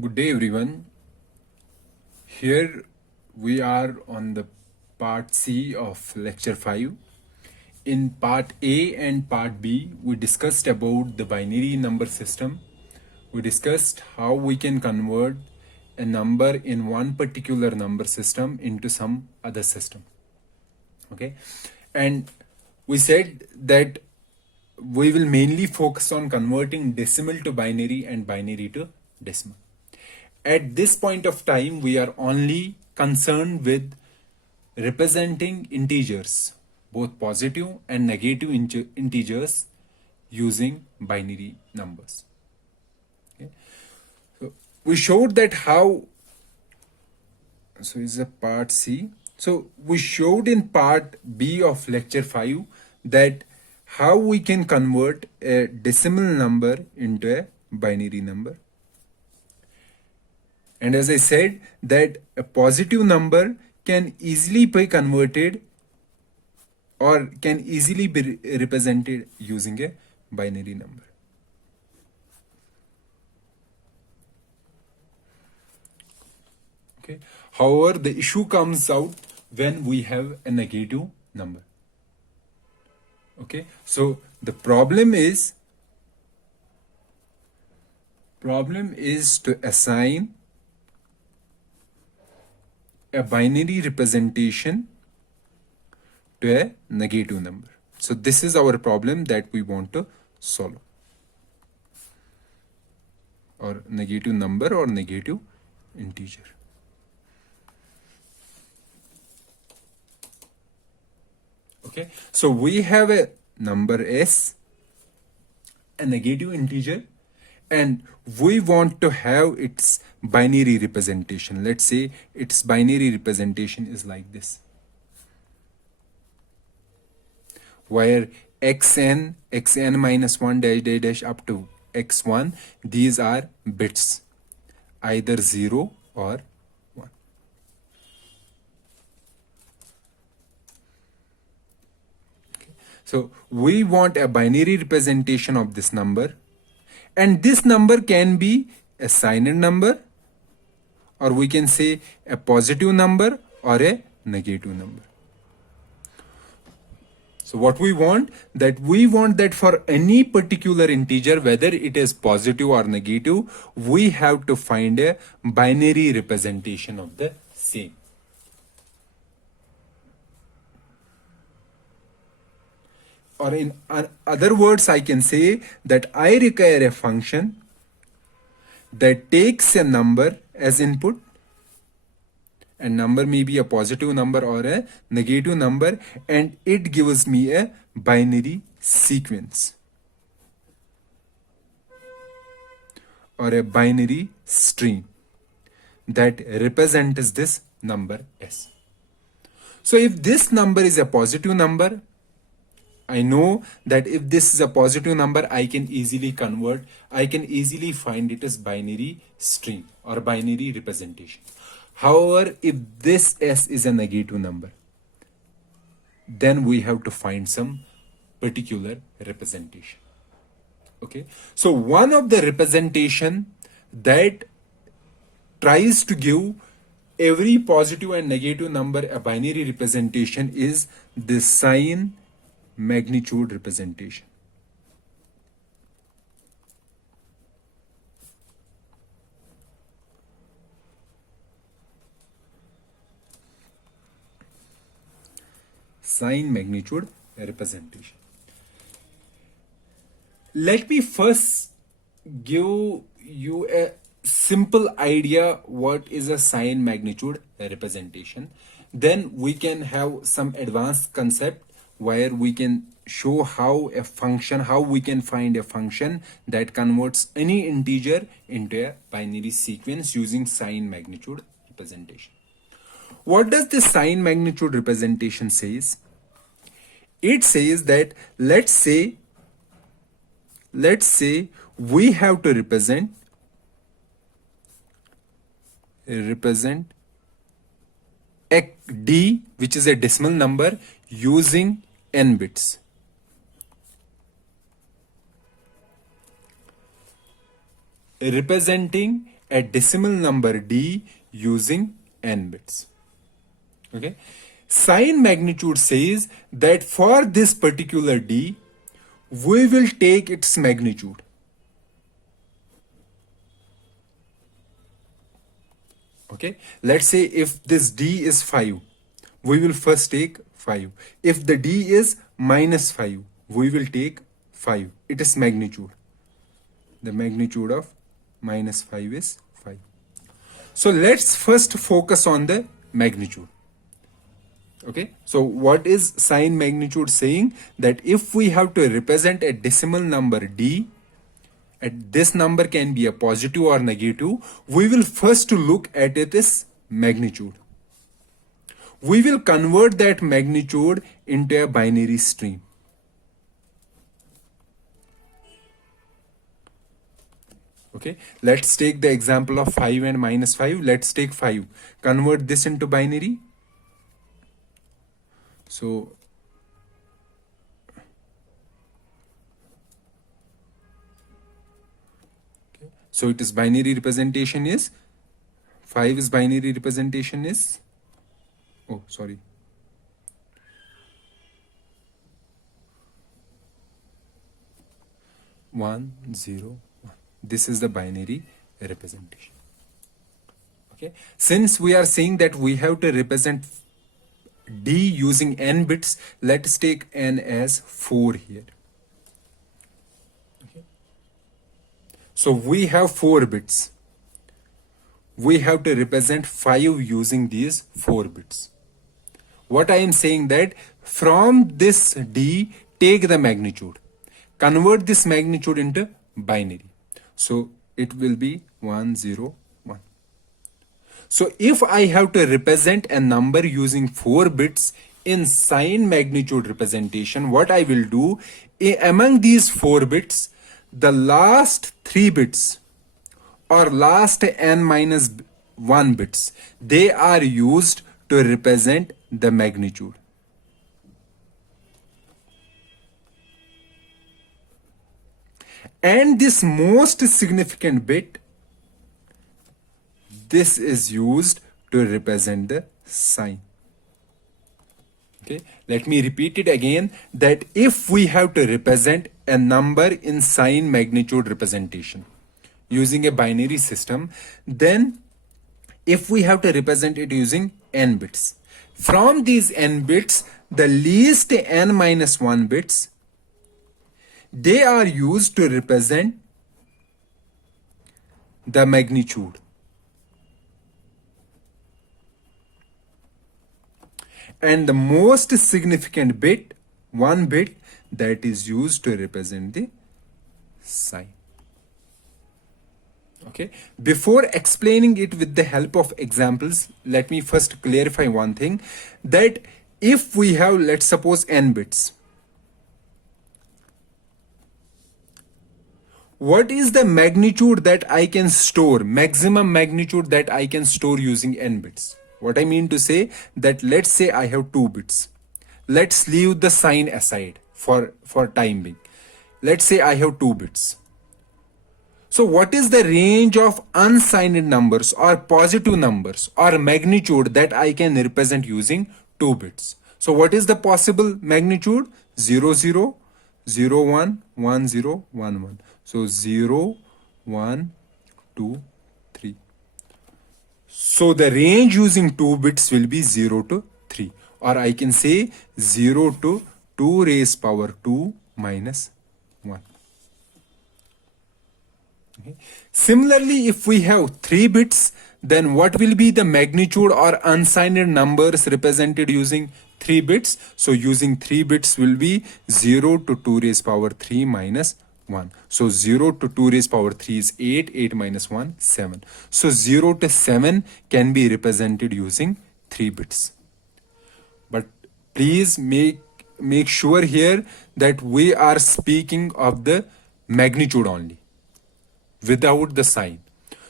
Good day, everyone. Here we are on the part C of lecture 5. In part A and part B, we discussed about the binary number system. We discussed how we can convert a number in one particular number system into some other system. Okay, and we said that we will mainly focus on converting decimal to binary and binary to decimal. At this point of time, we are only concerned with representing integers, both positive and negative integers, using binary numbers. Okay. So we showed that how. So is a part C. So we showed in part B of lecture 5 that how we can convert a decimal number into a binary number. And as I said, that a positive number can easily be converted or can easily be represented using a binary number. Okay. However, the issue comes out when we have a negative number. Okay. So the problem is to assign a binary representation to a negative number. So this is our problem that we want to solve. Or negative number or negative integer. Okay, so we have a number s, a negative integer, and we want to have its binary representation. Let's say its binary representation is like this, where xn minus 1 dash dash dash up to x1, these are bits, either 0 or 1. Okay. So we want a binary representation of this number, and this number can be a Sine number, or we can say a positive number or a negative number. So what we want that for any particular integer, whether it is positive or negative, we have to find a binary representation of the same. Or in other words, I can say that I require a function that takes a number as input, and number may be a positive number or a negative number, and it gives me a binary sequence or a binary stream that represents this number s. So if this number is a positive number, I know that if this is a positive number, I can easily find it as binary stream or binary representation. However, if this s is a negative number, then we have to find some particular representation. Okay, so one of the representation that tries to give every positive and negative number a binary representation is the Sine magnitude representation. Sine magnitude representation. Let me first give you a simple idea what is a Sine magnitude representation. Then we can have some advanced concept where we can show how we can find a function that converts any integer into a binary sequence using Sine magnitude representation. What does the Sine magnitude representation says? It says that let's say we have to represent d, which is a decimal number, using n bits. Representing a decimal number d using n bits. Okay. Sine magnitude says that for this particular d, we will take its magnitude. Okay. Let's say if this d is 5, we will first take 5. If the d is minus 5, we will take 5. It is magnitude. The magnitude of minus 5 is 5. So let's first focus on the magnitude. Okay, so what is sine magnitude saying? That if we have to represent a decimal number d, and this number can be a positive or negative, we will first look at its magnitude. We will convert that magnitude into a binary stream. Okay, let's take the example of 5 and minus 5. Let's take 5. Convert this into binary. So, okay. So it is binary representation is 5 is binary representation is, oh sorry, one zero one. This is the binary representation. Okay, since we are saying that we have to represent d using n bits, let's take n as 4 here. Okay. So we have 4 bits. We have to represent 5 using these 4 bits. What I am saying that from this d, take the magnitude. Convert this magnitude into binary. So it will be 1 0 1. So if I have to represent a number using 4 bits in sine magnitude representation, what I will do, among these 4 bits, the last 3 bits or last n minus 1 bits, they are used to represent the magnitude. And this most significant bit, this is used to represent the sine. Okay, let me repeat it again, that if we have to represent a number in sine magnitude representation using a binary system, then if we have to represent it using n bits, from these n bits, the least n minus 1 bits, they are used to represent the magnitude. And the most significant bit, 1 bit, that is used to represent the sine. Okay, before explaining it with the help of examples, let me first clarify one thing, that if we have, let's suppose, n bits, what is the magnitude that I can store, maximum magnitude that I can store using n bits? What I mean to say, that let's say I have 2 bits. Let's leave the sine aside for time being. Let's say I have 2 bits. So what is the range of unsigned numbers or positive numbers or magnitude that I can represent using 2 bits? So what is the possible magnitude? 0 0 0 1 1 0 1 1. So 0 1 2 3. So the range using 2 bits will be 0 to 3, or I can say 0 to 2 raised power 2 minus 1. Okay. Similarly, if we have 3 bits, then what will be the magnitude or unsigned numbers represented using 3 bits? So using 3 bits will be 0 to 2 raised power 3 minus 1. So 0 to 2 raised power 3 is 8, 8 minus 1, 7. So 0 to 7 can be represented using 3 bits. But please make sure here that we are speaking of the magnitude only, without the sign.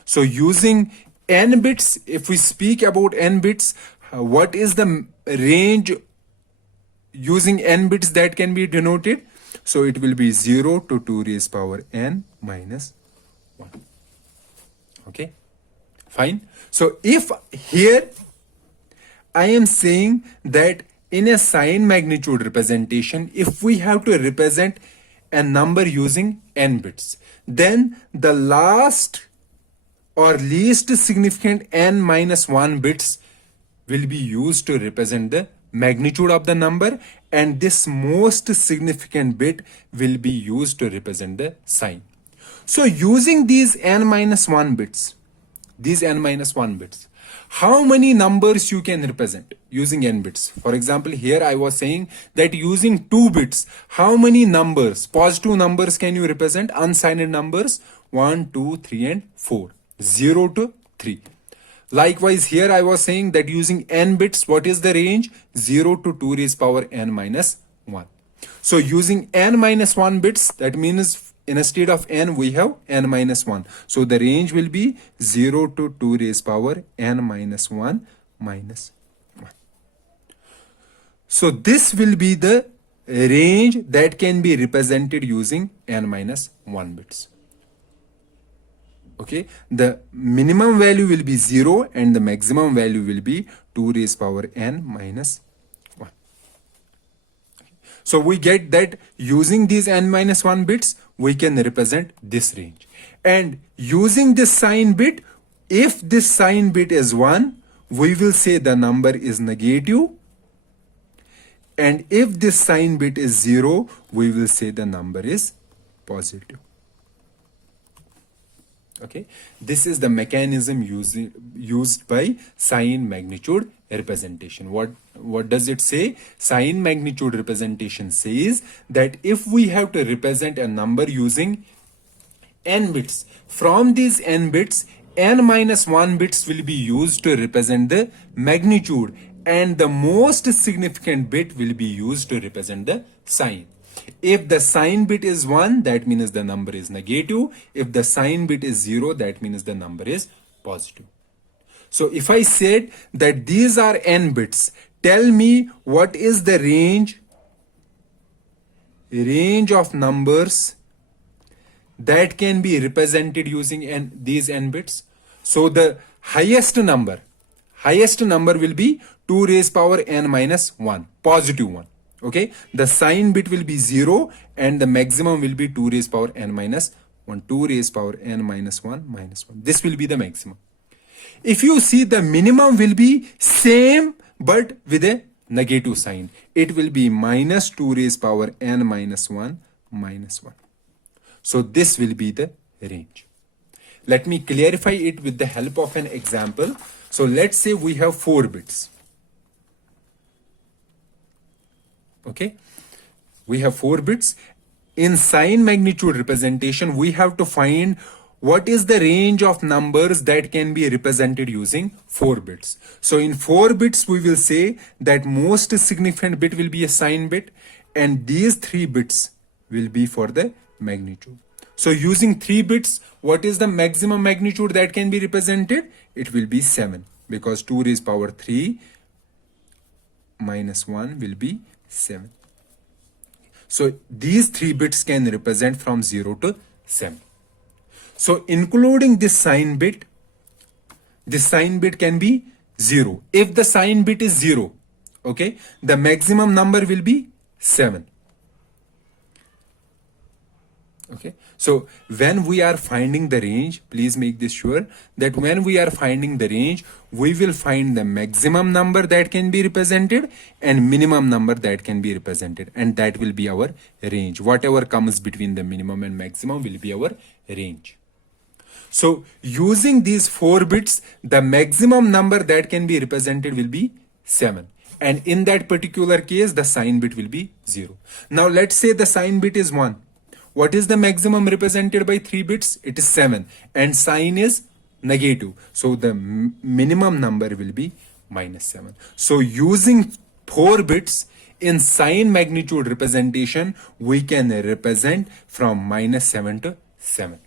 So using n bits, if we speak about n bits, what is the range using n bits that can be denoted? So it will be 0 to 2 raised power n minus 1. Okay. Fine. So if here I am saying that in a sign magnitude representation, if we have to represent a number using n bits, then the last or least significant n minus 1 bits will be used to represent the magnitude of the number, and this most significant bit will be used to represent the sign. So using these n minus 1 bits, how many numbers you can represent using n bits? For example, here I was saying that using 2 bits, how many numbers, positive numbers, can you represent? Unsigned numbers 1, 2, 3 and 4, 0 to 3. Likewise, here I was saying that using n bits, what is the range? 0 to 2 raised power n minus 1. So using n minus 1 bits, that means instead of n we have n minus 1. So the range will be 0 to 2 raised power n minus 1 minus 1. So this will be the range that can be represented using n minus 1 bits. Okay, the minimum value will be 0 and the maximum value will be 2 raised power n minus 1. So we get that using these n minus 1 bits, we can represent this range. And using this sign bit, if this sign bit is 1, we will say the number is negative. And if this sign bit is 0, we will say the number is positive. Okay, this is the mechanism used by sign magnitude representation. What does it say? Sign magnitude representation says that if we have to represent a number using n bits, from these n bits, n minus 1 bits will be used to represent the magnitude, and the most significant bit will be used to represent the sign. If the sign bit is 1, that means the number is negative. If the sign bit is 0, that means the number is positive. So if I said that these are n bits, tell me what is the range of numbers that can be represented using these n bits. So the highest number will be 2 raised power n minus 1, positive one. Okay, the sign bit will be 0 and the maximum will be 2 raised power n minus 1, 2 raised power n minus 1 minus 1. This will be the maximum. If you see, the minimum will be same but with a negative sign. It will be minus 2 raised power n minus 1 minus 1. So this will be the range. Let me clarify it with the help of an example. So let's say we have 4 bits. Okay, we have 4 bits. In sign magnitude representation, we have to find what is the range of numbers that can be represented using 4 bits. So in 4 bits, we will say that most significant bit will be a sign bit, and these 3 bits will be for the magnitude. So using 3 bits, what is the maximum magnitude that can be represented? It will be 7, because 2 raised power 3 minus 1 will be 7. So these 3 bits can represent from 0 to 7. So including this sign bit can be 0. If the sign bit is 0, okay, the maximum number will be 7. Okay, so when we are finding the range, please make this sure that when we are finding the range, we will find the maximum number that can be represented and minimum number that can be represented, and that will be our range. Whatever comes between the minimum and maximum will be our range. So using these 4 bits, the maximum number that can be represented will be 7. And in that particular case, the sign bit will be 0. Now let's say the sign bit is 1. What is the maximum represented by 3 bits? It is 7. And sign is negative. So the minimum number will be minus 7. So using 4 bits in sign magnitude representation, we can represent from minus 7 to 7.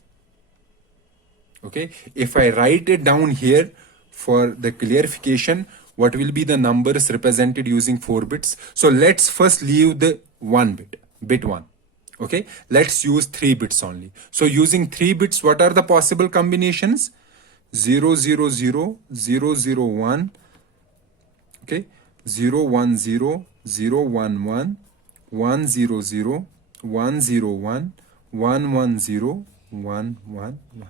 Okay, if I write it down here for the clarification, what will be the numbers represented using 4 bits? So let's first leave the 1 bit 1. Okay, let's use 3 bits only. So using 3 bits, what are the possible combinations? 0 0 0 0 0 1, okay, 0 1 0 0 1 1 1 0 0 1 0 1 1 1 0 1 1 1,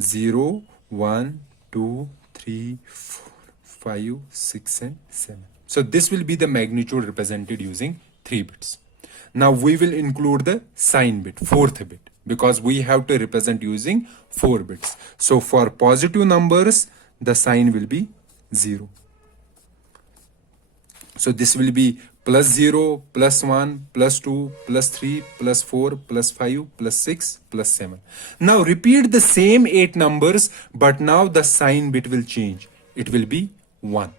0 1 2 3 4 5 6 and 7. So this will be the magnitude represented using 3 bits. Now we will include the sign bit, fourth bit, because we have to represent using 4 bits. So for positive numbers, the sign will be 0. So this will be plus 0, plus 1, plus 2, plus 3, plus 4, plus 5, plus 6, plus 7. Now repeat the same 8 numbers, but now the sign bit will change. It will be 1.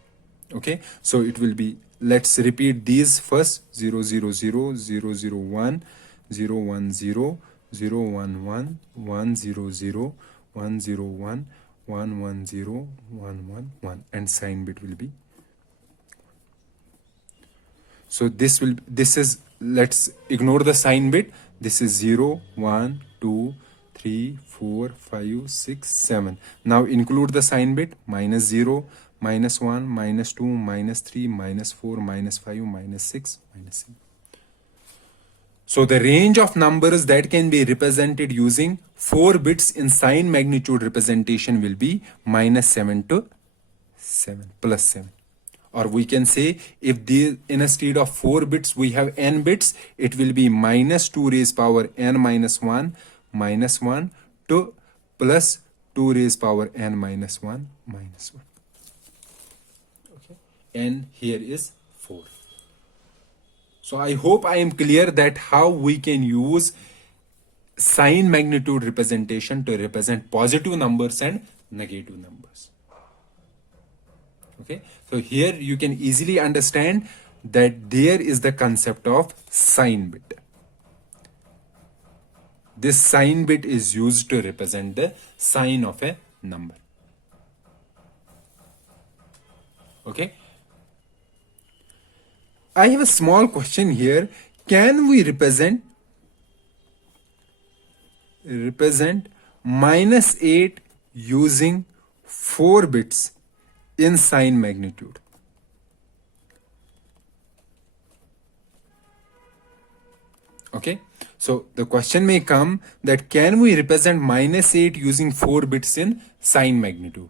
Okay, so it will be, let's repeat these first: 0 0 0 0 0 1 0 1 0 0 1 1 1 0 0 1 0 1 1 1 0 1 1 1, and sign bit will be. So this is, let's ignore the sign bit. This is 0 1 2 3 4 5 6 7. Now include the sign bit: minus 0, minus 1, minus 2, minus 3, minus 4, minus 5, minus 6, minus 7. So the range of numbers that can be represented using 4 bits in sign magnitude representation will be minus 7 to 7, plus 7. Or we can say, if the instead of 4 bits we have n bits, it will be minus 2 raised power n minus 1 minus 1 to plus 2 raised power n minus 1 minus 1. Okay. And here is 4. So I hope I am clear that how we can use sign magnitude representation to represent positive numbers and negative numbers. Okay, so here you can easily understand that there is the concept of sign bit. This sign bit is used to represent the sign of a number. Okay, I have a small question here. Can we represent minus 8 using 4 bits in sign magnitude? Okay, so the question may come that can we represent minus 8 using 4 bits in sign magnitude?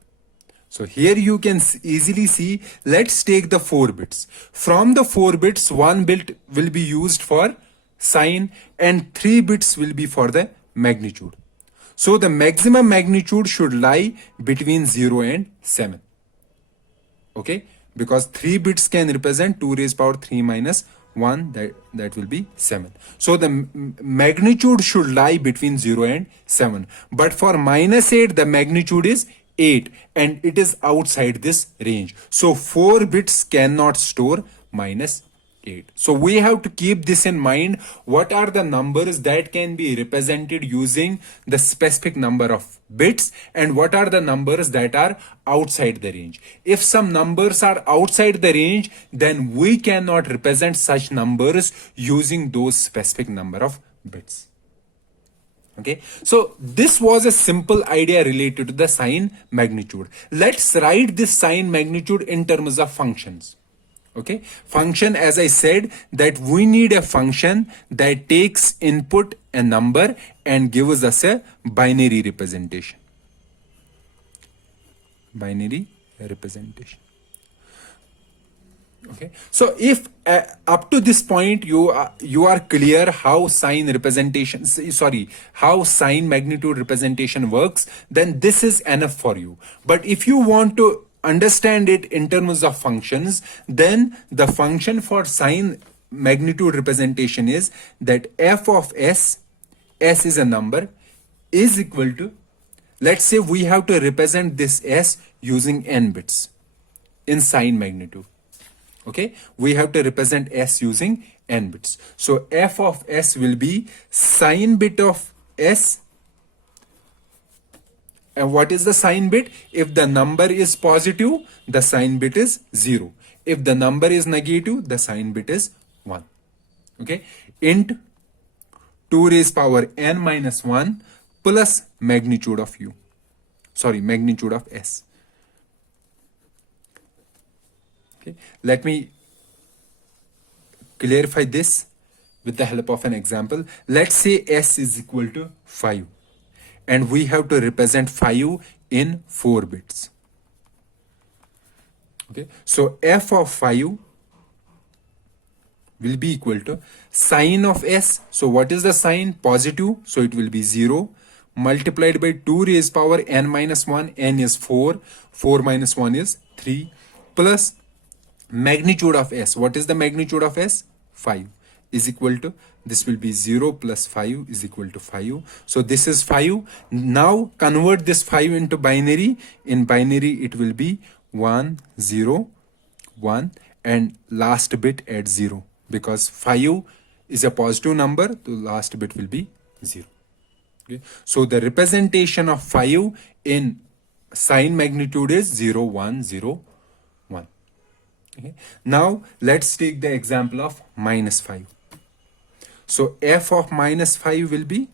So here you can easily see, let's take the 4 bits. From the 4 bits, 1 bit will be used for sign and 3 bits will be for the magnitude. So the maximum magnitude should lie between 0 and 7. Okay, because 3 bits can represent 2 raised power 3 minus 1, that will be 7. So the magnitude should lie between 0 and 7. But for minus 8, the magnitude is 8 and it is outside this range. So 4 bits cannot store minus 8. So we have to keep this in mind. What are the numbers that can be represented using the specific number of bits, and what are the numbers that are outside the range? If some numbers are outside the range, then we cannot represent such numbers using those specific number of bits. Okay, so this was a simple idea related to the sign magnitude. Let's write this sign magnitude in terms of functions. Okay, function, as I said, that we need a function that takes input a number and gives us a binary representation. Binary representation. Okay, so if up to this point you are clear how sign representation, how sign magnitude representation works, then this is enough for you. But if you want to understand it in terms of functions, then the function for sign magnitude representation is that f of s is a number, is equal to, let's say we have to represent this s using n bits in sign magnitude. Okay, we have to represent s using n bits. So f of s will be sign bit of s. And what is the sign bit? If the number is positive, the sign bit is 0. If the number is negative, the sign bit is 1. Okay, int 2 raised power n minus 1 plus magnitude of u. magnitude of S. Okay, let me clarify this with the help of an example. Let's say S is equal to 5 and we have to represent 5 in 4 bits. Okay, so f of 5 will be equal to sine of S. So what is the sign? Positive, so it will be 0, multiplied by 2 raised power n minus 1, n is 4, 4 minus 1 is 3, plus magnitude of S. What is the magnitude of S? 5 is equal to, this will be 0 plus 5 is equal to 5. So this is 5. Now convert this 5 into binary. In binary it will be 1, 0, 1, and last bit at 0. Because 5 is a positive number, the last bit will be 0. Okay. So the representation of 5 in sine magnitude is 0, 1, 0, 1. Okay. Now let's take the example of minus 5. So f of minus 5 will be,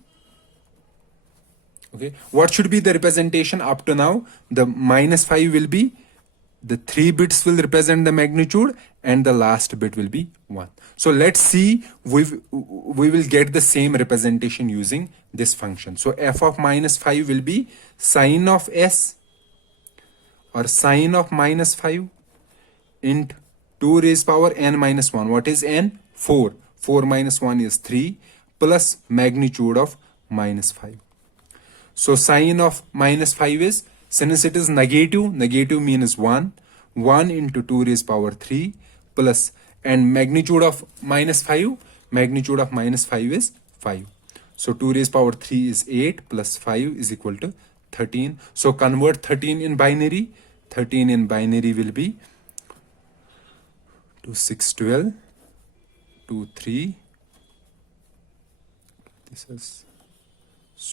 okay, what should be the representation up to now? The minus 5 will be, the 3 bits will represent the magnitude and the last bit will be 1. So let's see, we will get the same representation using this function. So f of minus 5 will be sine of S or sine of minus 5 int 2 raised power n minus 1. What is n? 4. 4 minus 1 is 3 plus magnitude of minus 5. So sine of minus 5 is, since it is negative, negative means 1. 1 into 2 raised power 3 plus, and magnitude of minus 5, magnitude of minus 5 is 5. So 2 raised power 3 is 8 plus 5 is equal to 13. So convert 13 in binary. 13 in binary will be 2, 6, 12, 2, 3. This is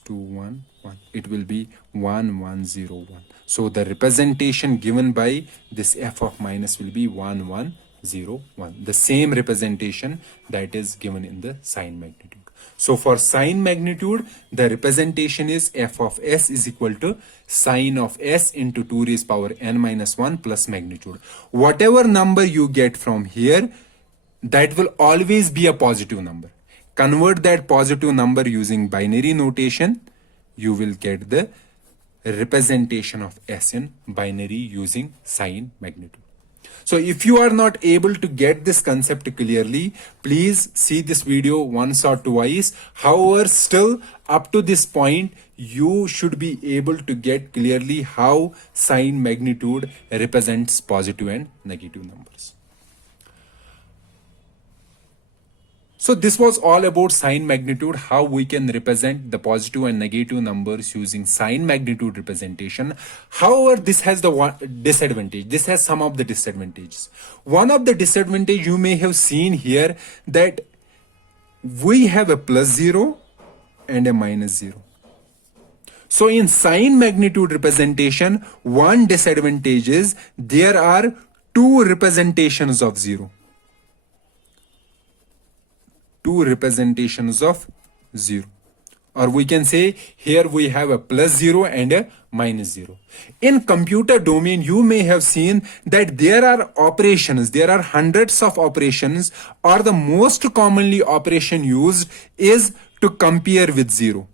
2, 1, 1. It will be 1, 1, 0, 1. So the representation given by this f of minus will be 1, 1, 0, 1. The same representation that is given in the sine magnitude. So for sine magnitude, the representation is f of S is equal to sine of S into 2 raised power n minus 1 plus magnitude. Whatever number you get from here, that will always be a positive number. Convert that positive number using binary notation, you will get the representation of S in binary using sine magnitude. So if you are not able to get this concept clearly, please see this video once or twice. However, still up to this point, you should be able to get clearly how sine magnitude represents positive and negative numbers. So this was all about sine magnitude, how we can represent the positive and negative numbers using sine magnitude representation. However, this has the one disadvantage. This has some of the disadvantages. One of the disadvantage you may have seen here, that we have a plus 0 and a minus 0. So in sine magnitude representation, one disadvantage is there are two representations of 0. Two representations of 0, or we can say here we have a plus 0 and a minus 0. In computer domain, you may have seen that there are operations, there are hundreds of operations, or the most commonly operation used is to compare with 0.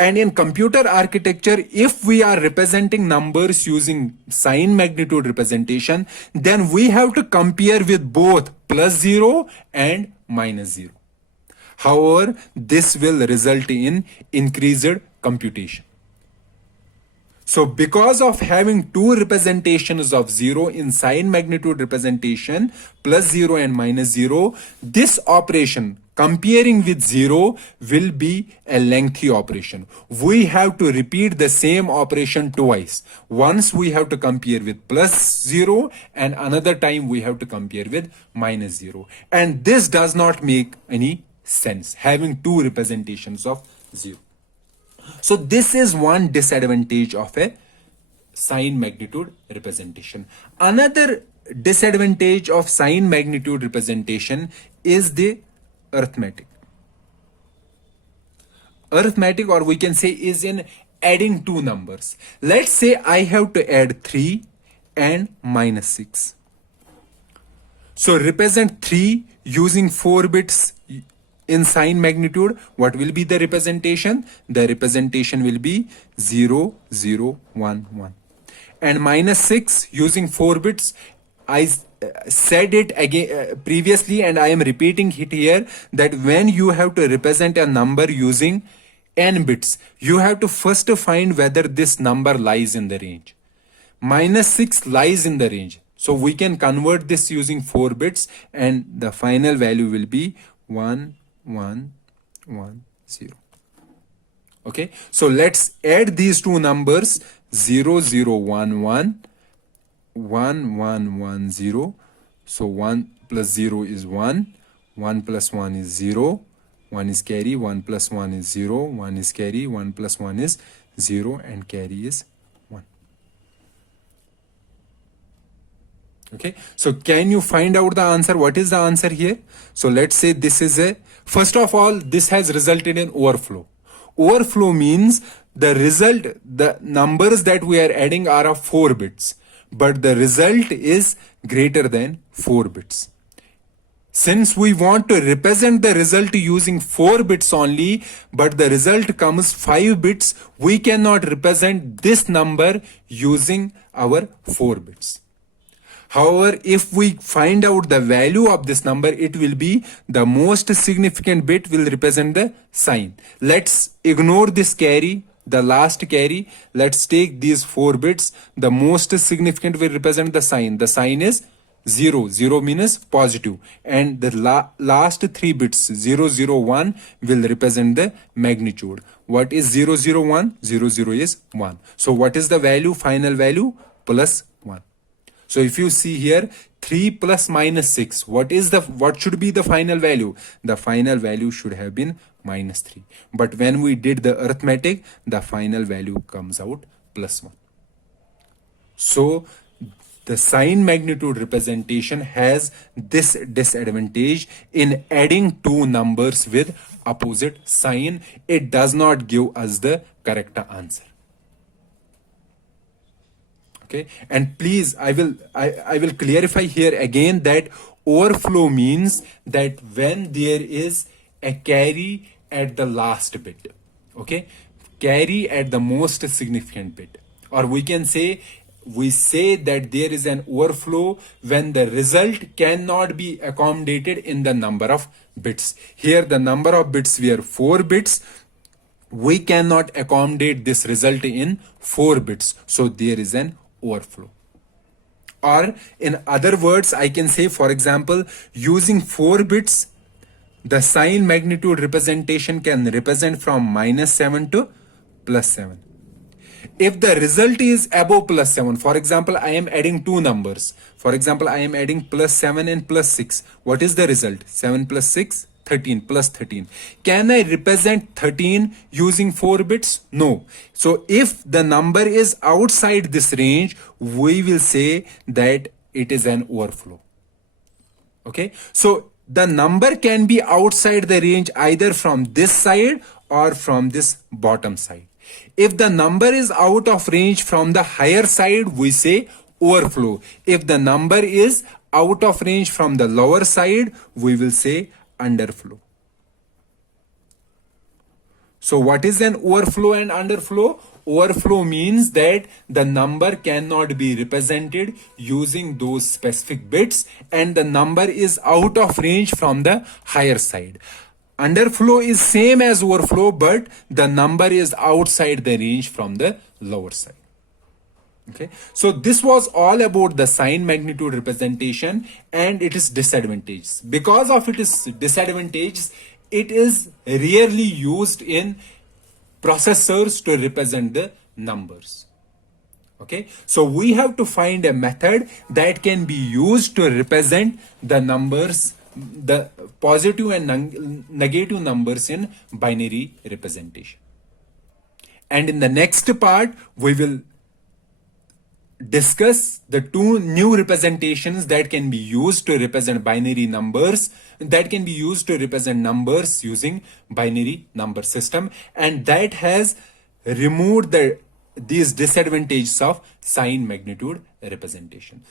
And in computer architecture, if we are representing numbers using sine magnitude representation, then we have to compare with both plus 0 and minus 0. However, this will result in increased computation. So because of having two representations of 0 in sine magnitude representation, plus 0 and minus 0, this operation comparing with 0 will be a lengthy operation. We have to repeat the same operation twice. Once we have to compare with plus 0 and another time we have to compare with minus 0. And this does not make any sense, having two representations of 0. So this is one disadvantage of a sine magnitude representation. Another disadvantage of sine magnitude representation is the arithmetic. Arithmetic, or we can say, is in adding two numbers. Let's say I have to add 3 and -6. So represent 3 using 4 bits in sign magnitude. What will be the representation? The representation will be 0, 0, 1, 1. And -6 using 4 bits, I said it again previously, and I am repeating it here, that when you have to represent a number using n bits, you have to first find whether this number lies in the range. -6 lies in the range. So we can convert this using 4 bits, and the final value will be 1, 1, 1, 0. Okay, so let's add these two numbers, 0, 0, 1, 1, 1, 1, 1, 0. So 1 plus 0 is 1, 1 plus 1 is 0, 1 is carry, 1 plus 1 is 0, 1 is carry, 1 plus 1 is 0, and carry is 1. Okay, so can you find out the answer? What is the answer here? So let's say this is first of all, this has resulted in overflow. Overflow means the result, the numbers that we are adding are of 4 bits, but the result is greater than 4 bits. Since we want to represent the result using 4 bits only, but the result comes 5 bits, we cannot represent this number using our 4 bits. However, if we find out the value of this number, it will be the most significant bit will represent the sign. Let's ignore this carry, the last carry. Let's take these 4 bits. The most significant will represent the sign. The sign is 0. 0 means positive. And the last 3 bits, 0, 0, 1, will represent the magnitude. What is 0, 0, 1? 0, 0 is 1. So what is the value? Final value? Plus 1. So if you see here, 3 plus -6, what should be the final value? The final value should have been -3. But when we did the arithmetic, the final value comes out +1. So the sign magnitude representation has this disadvantage in adding two numbers with opposite sign. It does not give us the correct answer. Okay, and please, I will clarify here again that overflow means that when there is a carry at the last bit, okay, carry at the most significant bit, or we can say, we say that there is an overflow when the result cannot be accommodated in the number of bits. Here the number of bits were 4 bits. We cannot accommodate this result in 4 bits. So there is an overflow. Or in other words, I can say, for example, using 4 bits, the sign magnitude representation can represent from -7 to +7. If the result is above +7, for example, I am adding two numbers. For example, I am adding +7 and +6. What is the result? 7 plus 6, 13, plus 13. Can I represent 13 using 4 bits? No. So if the number is outside this range, we will say that it is an overflow. Okay. So the number can be outside the range either from this side or from this bottom side. If the number is out of range from the higher side, we say overflow. If the number is out of range from the lower side, we will say underflow. So what is an overflow and underflow? Overflow means that the number cannot be represented using those specific bits and the number is out of range from the higher side. Underflow is same as overflow, but the number is outside the range from the lower side. Okay, so this was all about the sign magnitude representation and its disadvantages. Because of its disadvantages, it is rarely used in processors to represent the numbers. Okay, so we have to find a method that can be used to represent the numbers, the positive and negative numbers in binary representation. And in the next part, we will discuss the two new representations that can be used to represent binary numbers, that can be used to represent numbers using binary number system, and that has removed these disadvantages of sign magnitude representation.